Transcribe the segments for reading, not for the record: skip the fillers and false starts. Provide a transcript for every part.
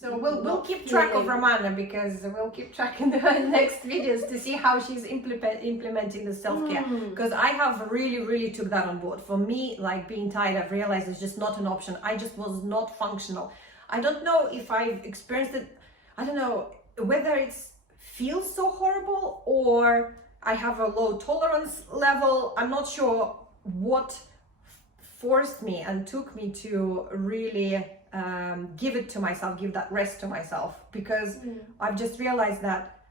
So we'll keep track of Romana, because we'll keep track in the next videos to see how she's implementing the self-care. Because I have really took that on board. For me, like being tired, I've realized it's just not an option. I just was not functional. I don't know if I've experienced it. I don't know whether it feels so horrible or I have a low tolerance level. I'm not sure what forced me and took me to really give it to myself, give that rest to myself, because I've just realized that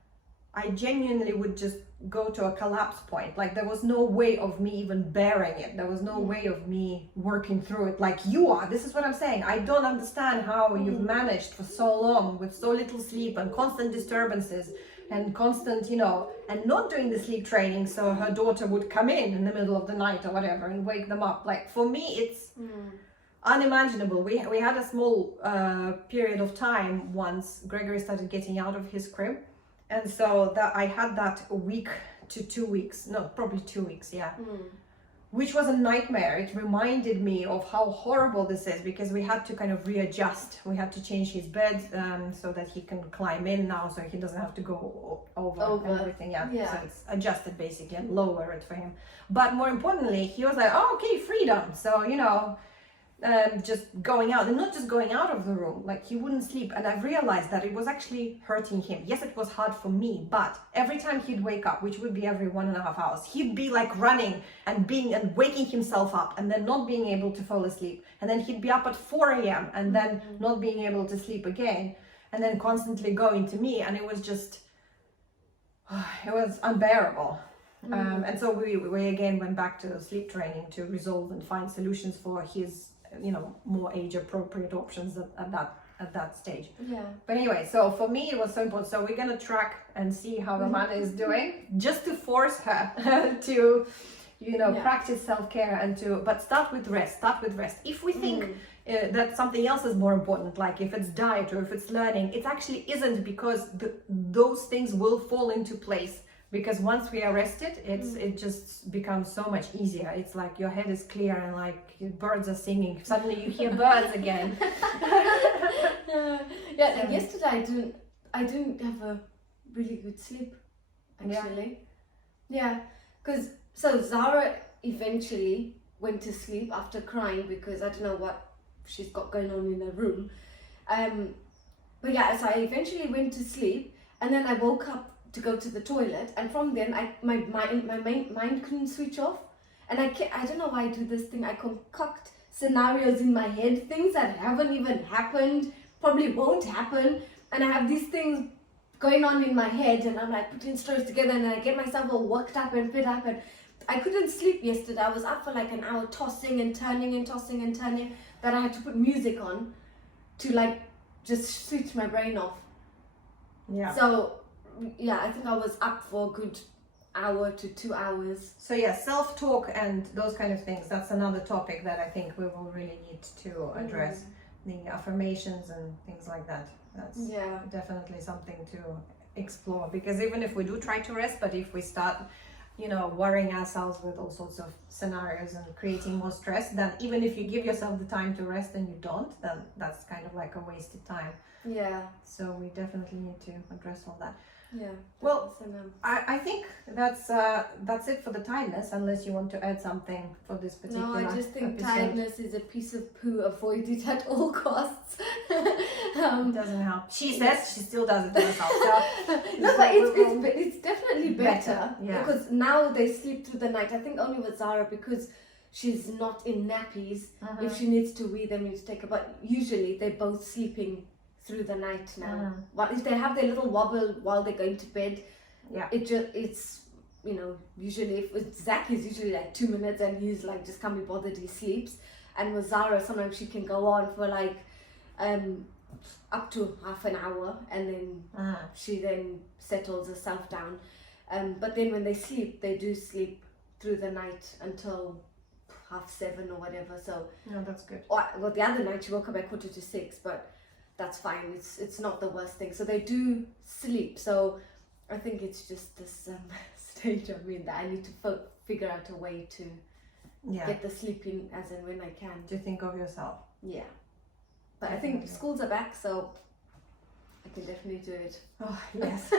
I genuinely would just go to a collapse point. Like there was no way of me even bearing it. There was no way of me working through it like you are. This is what I'm saying. I don't understand how you've managed for so long with so little sleep and constant disturbances and constant, and not doing the sleep training, so her daughter would come in the middle of the night or whatever and wake them up. Like for me, it's unimaginable. We had a small period of time once Gregory started getting out of his crib, and so that I had that a week to 2 weeks, no, probably 2 weeks, which was a nightmare. It reminded me of how horrible this is, because we had to kind of readjust. We had to change his bed so that he can climb in now, so he doesn't have to go over. Everything. So it's adjusted basically and lower it for him. But more importantly, he was like, oh, okay, freedom. So just going out, and not just going out of the room, like he wouldn't sleep. And I realized that it was actually hurting him. Yes, it was hard for me, but every time he'd wake up, which would be every 1.5 hours, he'd be like running and waking himself up, and then not being able to fall asleep, and then he'd be up at 4 a.m. and then not being able to sleep again, and then constantly going to me, and it was just it was unbearable. And so we again went back to sleep training to resolve and find solutions for his more age appropriate options at that stage. But anyway, so for me it was so important. So we're gonna track and see how Romana is doing, just to force her to practice self-care, and but start with rest. If we think that something else is more important, like if it's diet or if it's learning, it actually isn't, because those things will fall into place. Because once we are rested, it just becomes so much easier. It's like your head is clear and like birds are singing. Suddenly you hear birds again. Like yesterday I didn't have a really good sleep, actually. Because so Zara eventually went to sleep after crying, because I don't know what she's got going on in her room. But so I eventually went to sleep, and then I woke up to go to the toilet, and from then my mind couldn't switch off, and I don't know why I do this thing. I concoct scenarios in my head, things that haven't even happened, probably won't happen, and I have these things going on in my head, and I'm like putting stories together, and I get myself all worked up and fed up, and I couldn't sleep yesterday. I was up for like an hour, tossing and turning, that I had to put music on to like just switch my brain off. So I think I was up for a good hour to 2 hours. So self-talk and those kind of things, that's another topic that I think we will really need to address. The affirmations and things like that. That's definitely something to explore, because even if we do try to rest, but if we start worrying ourselves with all sorts of scenarios and creating more stress, then even if you give yourself the time to rest and you don't, then that's kind of like a wasted time. So we definitely need to address all that. Well, I think that's it for the tiredness, unless you want to add something for this particular No, I just think episode. tiredness is a piece of poo. Avoid it at all costs. Doesn't help. She says she still does it to herself. So no, but it's definitely better. Because now they sleep through the night. I think only with Zara, because she's not in nappies. If she needs to wee, they need to take her. But usually they're both sleeping through the night now. Well, if they have their little wobble while they're going to bed, it's usually if Zach is usually like 2 minutes, and he's like just can't be bothered, he sleeps. And with Zara, sometimes she can go on for like up to half an hour, and then she then settles herself down. But then when they sleep, they do sleep through the night until 7:30 or whatever. So that's good. Well, the other night she woke up at 5:45, but that's fine. It's not the worst thing. So they do sleep. So I think it's just this stage I'm in, that I need to figure out a way to get the sleep in as and when I can. To think of yourself. But I think schools are back, so I can definitely do it. Oh, yes.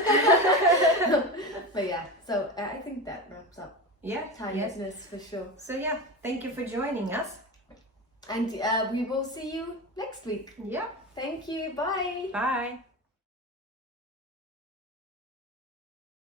But yeah, so I think that wraps up Yeah, tiredness for sure. So yeah, thank you for joining us. And we will see you next week. Yeah. Thank you. Bye. Bye.